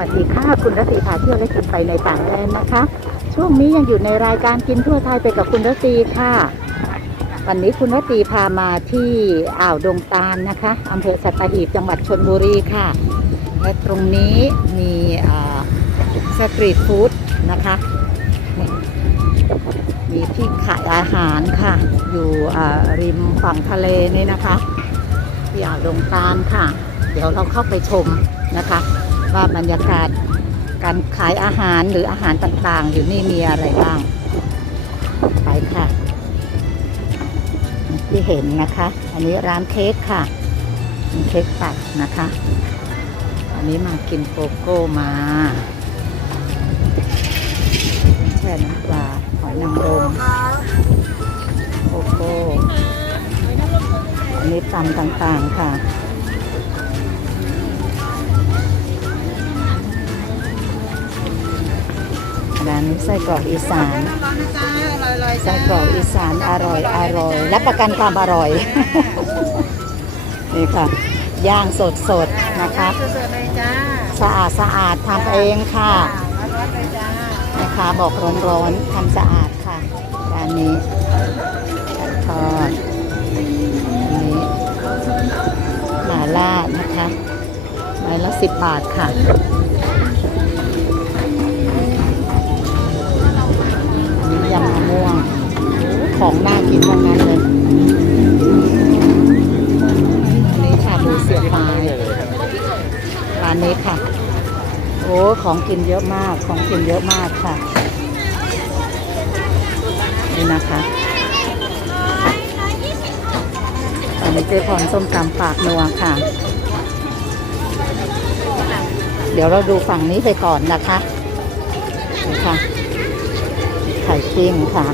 วัสดีค่ะ คุณรตรีพาเที่ยวและกินไปในต่างแดนนะคะ ช่วงนี้ยังอยู่ในรายการกินทั่วไทยไปกับคุณรตรีค่ะ วันนี้คุณรตรีพามาที่อ่าวดงตาลนะคะอำเภอสัตหีบจังหวัดชนบุรีค่ะ และตรงนี้มีสตรีทฟู้ดนะคะ มีที่ขายอาหารค่ะ อยู่อ่าริมฝั่งทะเลนี่นะคะที่อ่าวดงตาลค่ะ เดี๋ยวเราเข้าไปชมนะคะ ว่าบรรยากาศการขายอาหารหรืออาหารต่างๆ อยู่นี่มีอะไรบ้าง ไปค่ะ ที่เห็นนะคะ อันนี้ร้านเค้กค่ะมีเค้กตัดนะคะ อันนี้มากินโกโก้มาแช่น้ำปลาหอยนางรมโกโก้อันนี้ตำต่างๆค่ะ ร้านนี้ไส้กรอกอีสานไส้กรอกอีสานอร่อยอร่อยรับประกันความอร่อย นี่ค่ะ ย่างสดสดๆนะคะสดๆเลยจ้าสะอาดสะอาดทำเองค่ะร้อนๆเลยจ้านะคะบอกร้อนๆทำสะอาดค่ะร้านนี้ไก่ทอดอันนี้หมาล่านะคะไม้ละสิบบาทค่ะ ของน่ากินทั้งนั้นเลยอันนี้ชาบูเสียบไม้ร้านนี้ค่ะ โอ้ของกินเยอะมาก ของกินเยอะมากค่ะ นี่นะคะอันนี้เจ๊พรส้มตำปากนัวค่ะ เดี๋ยวเราดูฝั่งนี้ไปก่อนนะคะนี่ค่ะ ไข่ปิ้งค่ะ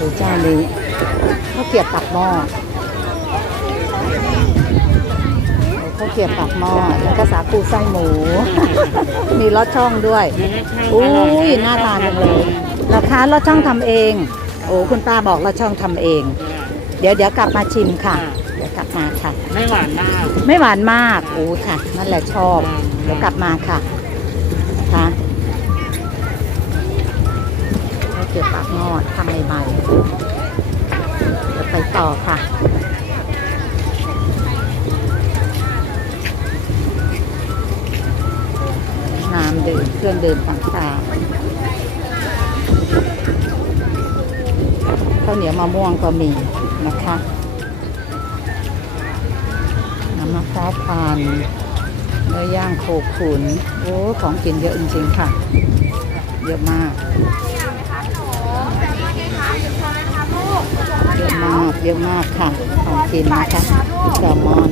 ดูเจ้านี้ข้าวเกรียบปักหม้อข้าวเกรียบปักหม้อแล้วก็สาคูไส้หมู มีลอดช่องด้วยอุ้ยน่าทานจังเลยราคาลอดช่องทำเอง โอ้คุณป้าบอกลอดช่องทำเอง เดี๋ยวเดี๋ยวกลับมาชิมค่ะ เดี๋ยวกลับมาค่ะ ไม่หวานมาก ไม่หวานมากโอ้ค่ะ นั่นแหละชอบ เดี๋ยวกลับมาค่ะนะคะ เกรี๊ยวปากหม้อทำใหม่ๆเดี๋ยวไปต่อค่ะน้ำดื่มเครื่องดื่มต่างๆข้าวเหนียวมะม่วงก็มีนะคะน้ำมะพร้าวพานเนื้อย่างโคขุนโอ้ของกินเยอะจริงๆค่ะ เยอะมาก เยอะมาก เยอะมากค่ะของกินนะคะแซลมอน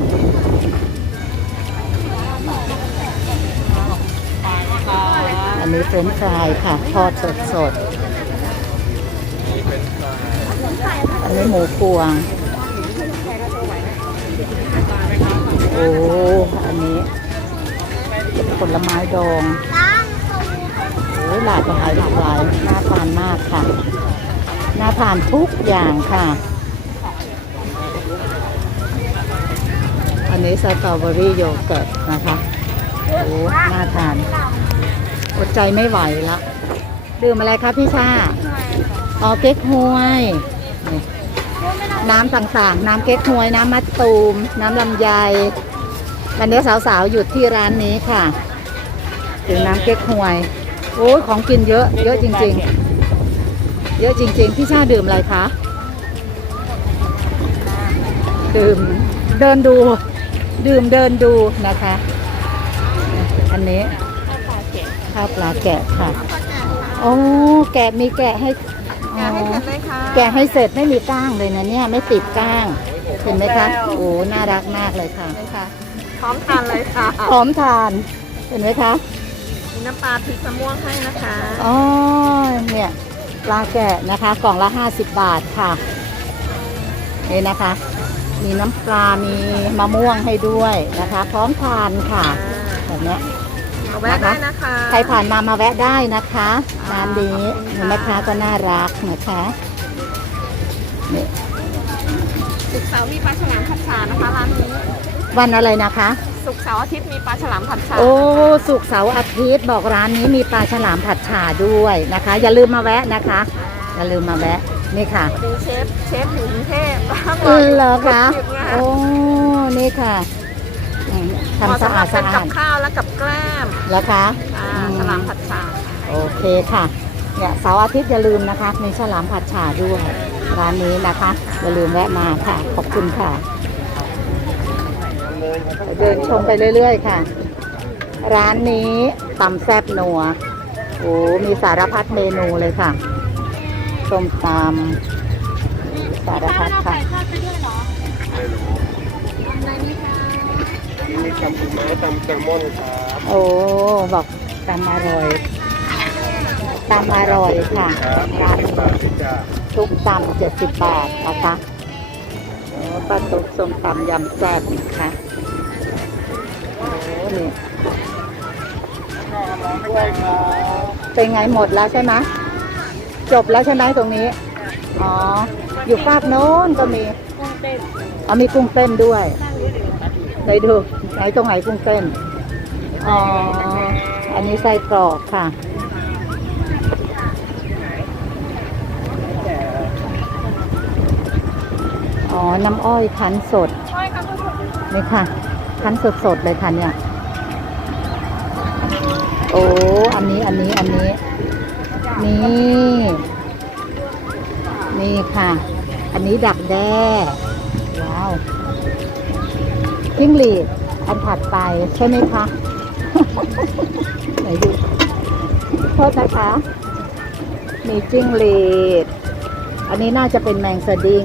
อันนี้เฟรนช์ฟรายค่ะทอดสดสดอันนี้หมูพวง โอ้ อันนี้ผลไม้ดองโอ้หลากหลายหลากหลายน่าทานมากค่ะ น่าทานทุกอย่างค่ะ นนี้สตรอเบอรี่โยเกิร์ตนะคะโอ้น่าทาน อดใจไม่ไหวละดื่มอะไรครับพี่ชาอ๋อเก๊กฮวย น้ำต่างๆ น้ำเก๊กฮวย น้ำมะตูม น้ำลำไยวันนี้สาวๆ หยุดที่ร้านนี้ค่ะดื่มน้ำเก๊กฮวย โอ้ยของกินเยอะ เยอะจริง ๆ เยอะจริง ๆ พี่ชาดื่มอะไรคะ ดื่ม เดินดู ดื่มเดินดูนะคะ อันนี้ข้าวปลาแกะค่ะโอ้แกะมีแกะให้อ๋อแกะให้เสร็จเลยค่ะแกะให้เสร็จไม่มีก้างเลยนะเนี่ยไม่ติดก้างเห็นไหมคะโอ้น่ารักมากเลยค่ะค่ะพร้อมทานเลยค่ะพร้อมทานเห็นไหมคะมีน้ำปลาพริกมะม่วงให้นะคะอ๋อเนี่ยปลาแกะนะคะ กล่องละ 50 บาทค่ะนี่นะคะ มีน้ำปลา มีมะม่วงให้ด้วยนะคะ พร้อมทานค่ะ แบบเนี้ยเอาแวะได้นะคะ ใครผ่านมามาแวะได้นะคะร้านนี้เห็นไหมคะก็น่ารักนะคะนี่สุกร์เสาร์มีปลาฉลามผัดฉานะคะร้านนี้ วันอะไรนะคะศุกร์เสาร์อาทิตย์มีปลาฉลามผัดชา โอ้ สุกร์เสาร์อาทิตย์บอกร้านนี้มีปลาฉลามผัดฉ่าด้วยนะคะ อย่าลืมมาแวะนะคะ อย่าลืมมาแวะ นี่ค่ะดีเชฟเชฟอยู่กรุงเทพเออเหรอคะหยุดงานโอ้นี่ค่ะอืมทำสะอาดเหมสะสำหรับเป็นอากัดบข้าวและกับแกล้มแล้วคะอ่าอืมฉลามผัดชาโอเคค่ะเนี่ยเสาร์อาทิตย์อย่าลืมนะคะมีฉลามผัดฉ่าด้วยร้านนี้นะคะอย่าลืมแวะมาค่ะ ขอบคุณค่ะ เดินชมไปเรื่อย ๆ ค่ะ ร้านนี้ตำแซบนัวโอ้มีสารพัดเมนูเลยค่ะ ส้มตำสารพัดค่ะมีตำปูม้าตำแซลมอนครับโอ้บอกตำอร่อยตำอร่อยค่ะร้านทุกตำเจ็ดสิบบาทนะคะโอ้ปลาตุกส้มตำยำแซ่บค่ะโอ้นี่เป็นไงหมดแล้วใช่ไหม จบแล้วใช่ไหมตรงนี้ อ๋อ อยู่ฝากโน้นก็มีอ๋อมีกุ้งเต้นด้วยไหนดูไหนตรงไหนกุ้งเต้น อ๋อ อันนี้ไส้กรอกค่ะ อ๋อ น้ำอ้อยคั้นสดนี่ค่ะคั้นสดสดๆเลยค่ะเนี่ย โอ้ อันนี้ อันนี้ อันนี้ นี่นี่ ค่ะ อันนี้ดักแด้ว้าวจิ้งหรีดอันถัดไปใช่ไหมคะไหนดูโทษนะคะ มีจิ้งหรีด อันนี้น่าจะเป็นแมงสดิ้ง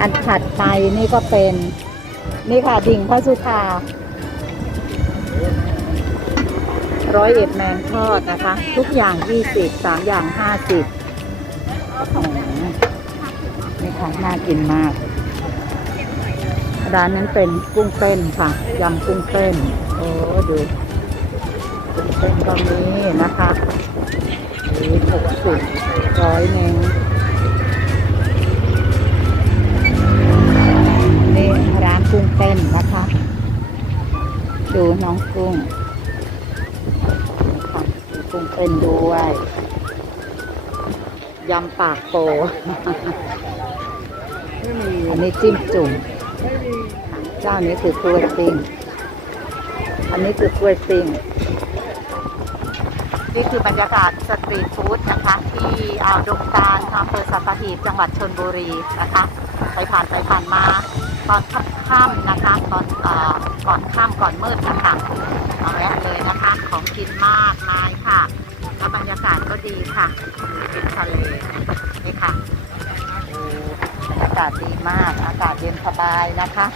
อันถัดไปนี่ก็เป็น นี่ค่ะดิ่งพระสุธาร้อยเอ็ดแมงทอดนะคะ ทุกอย่างยี่สิบสามอย่างห้าสิบ ค่ะน่ากินมาก ร้านนั้นเป็นกุ้งเต้นค่ะยำกุ้งเต้น โอ้ดูกุ้งเต้นก็มีนะคะนี่หกสิบร้อยหนึ่งนี่ร้านกุ้งเต้นนะคะ ดูน้องกุ้งค่ะกุ้งเต้นด้วยยำปากโป อันนี้จิ้มจุ่ม เจ้านี้คือกล้วยปิ้ง อันนี้คือกล้วยปิ้ง นี่คือบรรยากาศสตรีทฟู้ดนะคะ ที่อ่าวดงตาลอำเภอสัตหีบจังหวัดชนบุรีนะคะ ไปผ่านไปผ่านมา ตอนค่ำๆนะคะ ตอนก่อนค่ำก่อนมืดนะคะมาแวะเลยนะคะ ของกินมากมายค่ะ แล้วบรรยากาศก็ดีค่ะริมทะเลนี่ค่ะ อากาศดีมาก อากาศเย็นสบายนะคะ